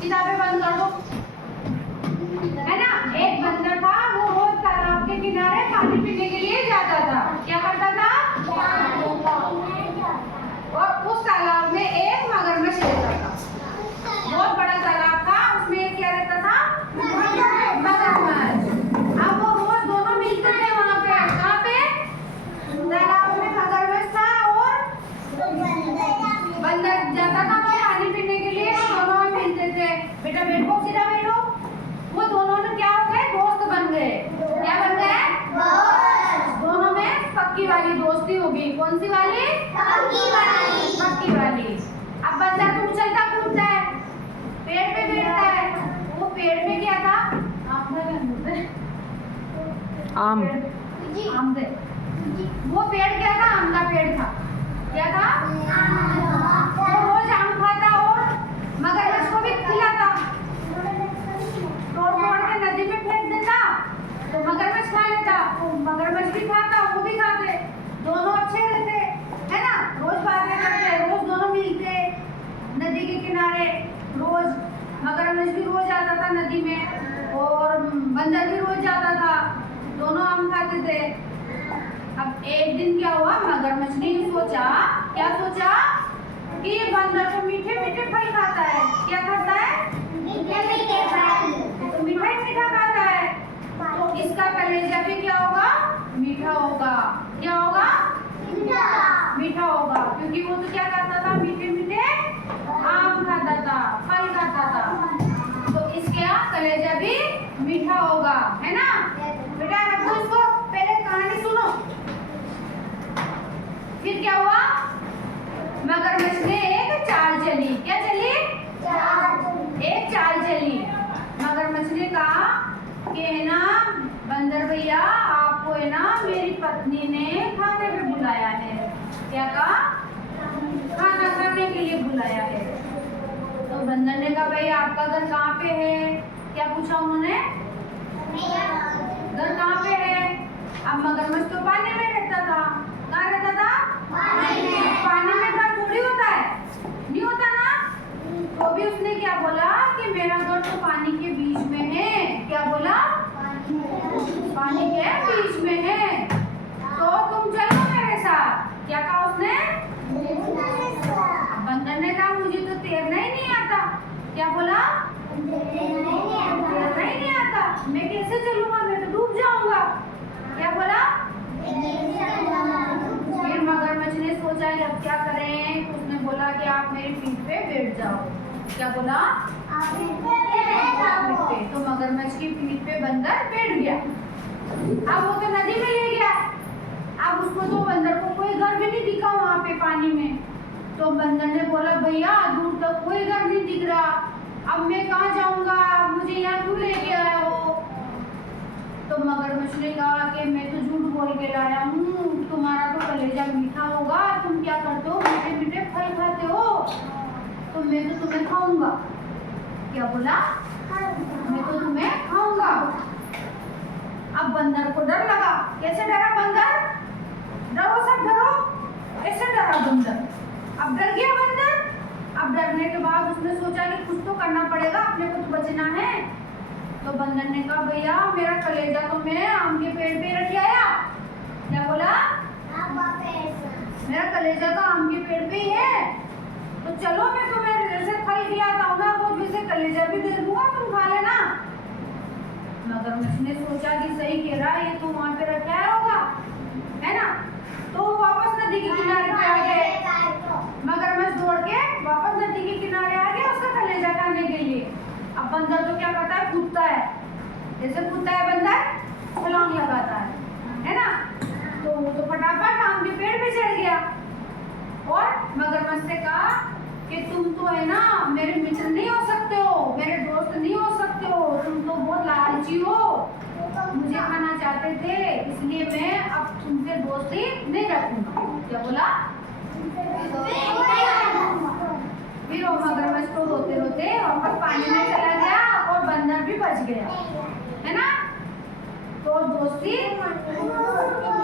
किताबें बंद कर दो, है ना। एक बंदर था, वो रोज तालाब के किनारे पानी पीने के लिए जाता था। क्या करता था? और उस तालाब में एक मगरमच्छ रहता था। बहुत बड़ा तालाब था, उसमें क्या रहता था? मगरमच्छ। अब वो रोज दोनों मिलते थे वहाँ पे। कहाँ पे? तालाब में मगरमच्छ था और बंदर जाता था तो पानी पीने के लिए, दोनों मिलते थे। बेटा बैठो, सीधा बैठो। वो दोनों ने क्या हो गए? दोस्त बन गए। क्या बन गए? दोनों में पक्की वाली दोस्ती होगी। कौन सी वाली? पक्की वाली। अब बंदर तो उछलता कूदता है, पेड़ पे बैठता है। वो पेड़ पे क्या था? आम। आम दे। वो पेड़ क्या था? आम का पेड़ था। क्या था? वो रोज आम खाता और मगरमच्छ को भी खिलाता। तोड़ तोड़ के नदी में फेंक देता तो मगरमच्छ खा लेता, तो मगरमच्छ भी खाता, वो भी खाते, दोनों अच्छे रहते, है ना। रोज बातें करते, रोज दोनों मिलते नदी के किनारे। रोज मगरमच्छ भी रोज आता था नदी में और बंदर भी रोज जाता था, दोनों आम खाते थे। अब एक दिन क्या हुआ? मगरमच्छ ने सोचा, क्या सोचा कि ये बंदर तो मीठे मीठे फल खाता है। क्या खाता है? तो मीठा ही मीठा खाता है, तो इसका कलेजा भी क्या होगा? मीठा होगा। क्या होगा? मीठा होगा, क्योंकि वो तो क्या खाता था? मीठे मीठे आम खाता था, फल खाता था, तो इसका कलेजा भी मीठा होगा, है ना। बेटा रखो इसको, पहले कहानी सुनो। फिर क्या हुआ? मगरमच्छ ने एक चाल चली। क्या चली? एक चाल चली। मगरमच्छ ने कहा कि है ना बंदर भैया, आपको है ना मेरी पत्नी ने खाने पे बुलाया है। क्या कहा? खाना खाने के लिए बुलाया है। तो बंदर ने कहा भाई आपका घर कहाँ पे है? क्या पूछा उन्होंने? घर कहाँ पे है? अब मगरमच्छ तो पानी में रहता था। कहाँ रहता था? पानी में घर थोड़ी होता है, नहीं होता ना। तो भी उसने क्या बोला कि मेरा घर तो पानी के बीच में है। क्या बोला? पानी के बीच में है, तो तुम चलो मेरे साथ। क्या कहा उसने? बंदर ने कहा मुझे तो तैरना ही नहीं आता। क्या बोला? तैरना ही नहीं आता, मैं कैसे चलूंगा, मैं तो डूब जाऊंगा। क्या बोला? फिर मगरमच्छ ने सोचा कि अब क्या करें, तो उसने बोला कि आप मेरी पीठ पे बैठ जाओ। क्या बोला? तो मगरमच्छ की पीठ पे बंदर बैठ गया। अब वो तो नदी में ले गया। अब उसको तो बंदर को कोई घर भी नहीं दिखा वहाँ पे पानी में। तो बंदर ने बोला भैया दूर तक कोई घर नहीं दिख रहा, अब मैं कहाँ जाऊंगा, मुझे यहाँ क्यों लेके आया हो? तो मगरमच्छ ने कहा कि मैं तो झूठ बोल के लाया हूँ, तुम्हारा तो कलेजा मीठा होगा, तुम क्या करते हो? मीठे मीठे फल खाते हो, तो मैं तो तुम्हें खाऊंगा। क्या बोला? मैं तो तुम्हें खाऊंगा। अब बंदर को डर लगा। कैसे डरा बंदर? डरो सब डरो, ऐसे डरा बंदर। अब डर गया बंदर। अब डरने के बाद उसने सोचा कि कुछ तो करना पड़ेगा, अपने को तो बचना है। तो बंदर ने कहा भैया मेरा कलेजा तो मैं आम के पेड़ पे रख आया। क्या बोला? मेरा कलेजा तो आम के पेड़ पे ही है, तो चलो मैं तुम्हें जैसे फल खिलाता हूँ ना, वो वैसे कलेजा भी दे दूंगा, तुम खा लेना। मगरमच्छ ने सोचा कि सही कह रहा है, ये तो वहाँ पे रखा है होगा, है ना। तो वापस नदी के किनारे पे आ गए। मगरमच्छ दौड़ के वापस नदी के किनारे आ गया उसका कलेजा खाने के लिए। अब बंदर तो क्या करता है? कूदता है, जैसे कूदता है बंदर, छलांग लगाता है ना। तो वो तो फटाफट आम के पेड़ पे चढ़ गया और मगरमच्छ से कहा कि तुम तो है ना मेरे मित्र नहीं हो सकते हो, मेरे दोस्त नहीं हो सकते हो, तुम तो बहुत लालची हो, मुझे खाना चाहते थे, इसलिए मैं अब तुमसे दोस्ती नहीं रखूंगा। क्या बोला? फिर वो मगरमच्छ तो रोते रोते वापस पानी में चला गया और बंदर भी बच गया, है ना। तो दोस्ती